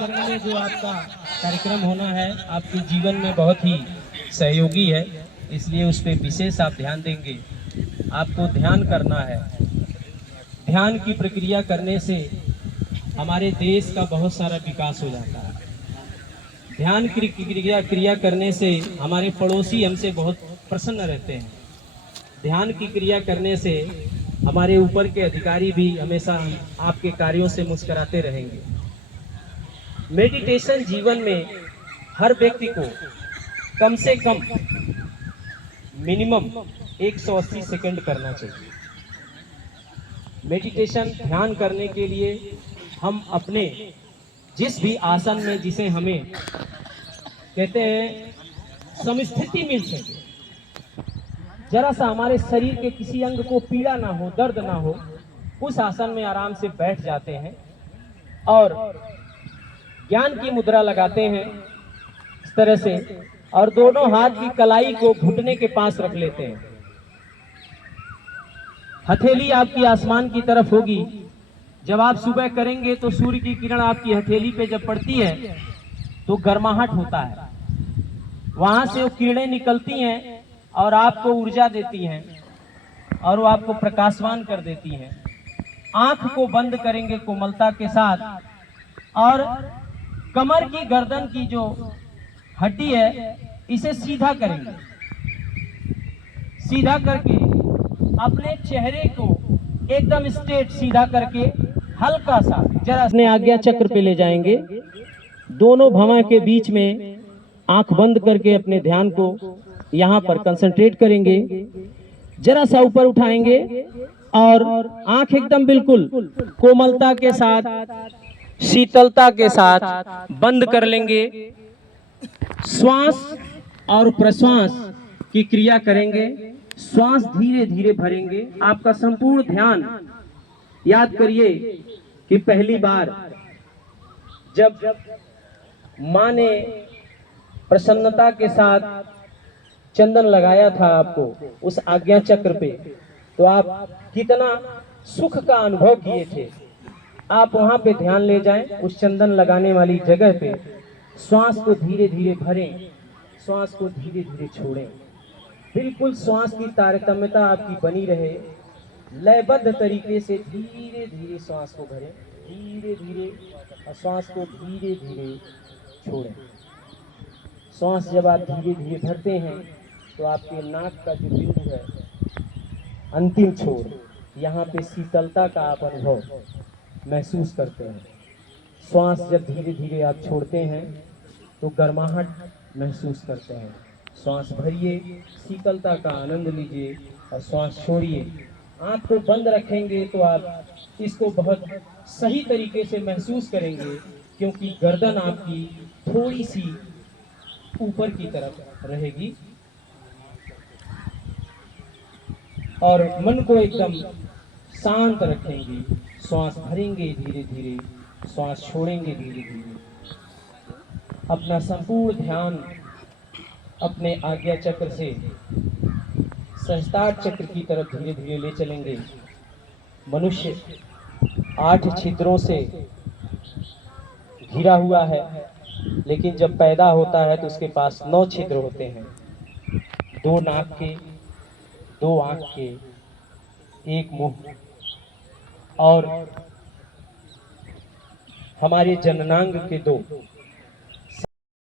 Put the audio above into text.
कर्म में जो आपका कार्यक्रम होना है आपके जीवन में बहुत ही सहयोगी है, इसलिए उस पर विशेष आप ध्यान देंगे। आपको ध्यान करना है। ध्यान की प्रक्रिया करने से हमारे देश का बहुत सारा विकास हो जाता है। ध्यान की क्रिया करने से हमारे पड़ोसी हमसे बहुत प्रसन्न रहते हैं। ध्यान की क्रिया करने से हमारे ऊपर के अधिकारी भी हमेशा आपके कार्यों से मुस्कुराते रहेंगे। मेडिटेशन जीवन में हर व्यक्ति को कम से कम मिनिमम 180 सेकंड करना चाहिए। मेडिटेशन ध्यान करने के लिए हम अपने जिस भी आसन में जिसे हमें कहते हैं समस्थिति मिल सके, जरा सा हमारे शरीर के किसी अंग को पीड़ा ना हो, दर्द ना हो, उस आसन में आराम से बैठ जाते हैं और ज्ञान की मुद्रा लगाते हैं इस तरह से, और दोनों हाथ की कलाई को घुटने के पास रख लेते हैं। हथेली आपकी आसमान की तरफ होगी। जब आप सुबह करेंगे तो सूर्य की किरण आपकी हथेली पे जब पड़ती है तो गर्माहट होता है, वहां से वो किरणें निकलती हैं और आपको ऊर्जा देती हैं और वो आपको प्रकाशवान कर देती हैं। आंख को बंद करेंगे कोमलता के साथ और कमर की गर्दन की जो हड्डी है इसे सीधा करेंगे। सीधा करके अपने चेहरे को एकदम स्ट्रेट सीधा करके हल्का सा जरा अपने आज्ञा चक्र पे ले जाएंगे। दोनों भौं के बीच में आंख बंद करके अपने ध्यान को यहाँ पर कंसंट्रेट करेंगे। जरा सा ऊपर उठाएंगे और आंख एकदम बिल्कुल कोमलता के साथ, शीतलता के साथ बंद कर लेंगे। श्वास और प्रश्वास की क्रिया करेंगे। श्वास धीरे धीरे भरेंगे। आपका संपूर्ण ध्यान, याद करिए कि पहली बार जब माँ ने प्रसन्नता के साथ चंदन लगाया था आपको उस आज्ञा चक्र पे, तो आप कितना सुख का अनुभव किए थे। आप वहां पे ध्यान ले जाएं, उस चंदन लगाने वाली जगह पे श्वास को धीरे धीरे भरें, श्वास को धीरे धीरे छोड़ें। बिल्कुल श्वास की तारतम्यता आपकी बनी रहे। लयबद्ध तरीके से धीरे धीरे श्वास को भरें, धीरे धीरे, और श्वास को धीरे धीरे छोड़ें। श्वास जब आप धीरे धीरे भरते हैं तो आपके नाक का जो बिंदु है, अंतिम छोर, यहाँ पे शीतलता का आप अनुभव महसूस करते हैं। श्वास जब धीरे धीरे आप छोड़ते हैं तो गर्माहट महसूस करते हैं। श्वास भरिए, शीतलता का आनंद लीजिए और श्वास छोड़िए। आँख को बंद रखेंगे तो आप इसको बहुत सही तरीके से महसूस करेंगे, क्योंकि गर्दन आपकी थोड़ी सी ऊपर की तरफ रहेगी और मन को एकदम शांत रखेंगे। श्वास भरेंगे धीरे धीरे, श्वास छोड़ेंगे धीरे धीरे। अपना संपूर्ण ध्यान अपने आज्ञा चक्र से सहस्त्रार चक्र की तरफ धीरे धीरे ले चलेंगे। मनुष्य 8 छिद्रों से घिरा हुआ है, लेकिन जब पैदा होता है तो उसके पास 9 छिद्र होते हैं। 2 नाक के, 2 आंख के, 1 मुंह, और हमारे जननांग के 2।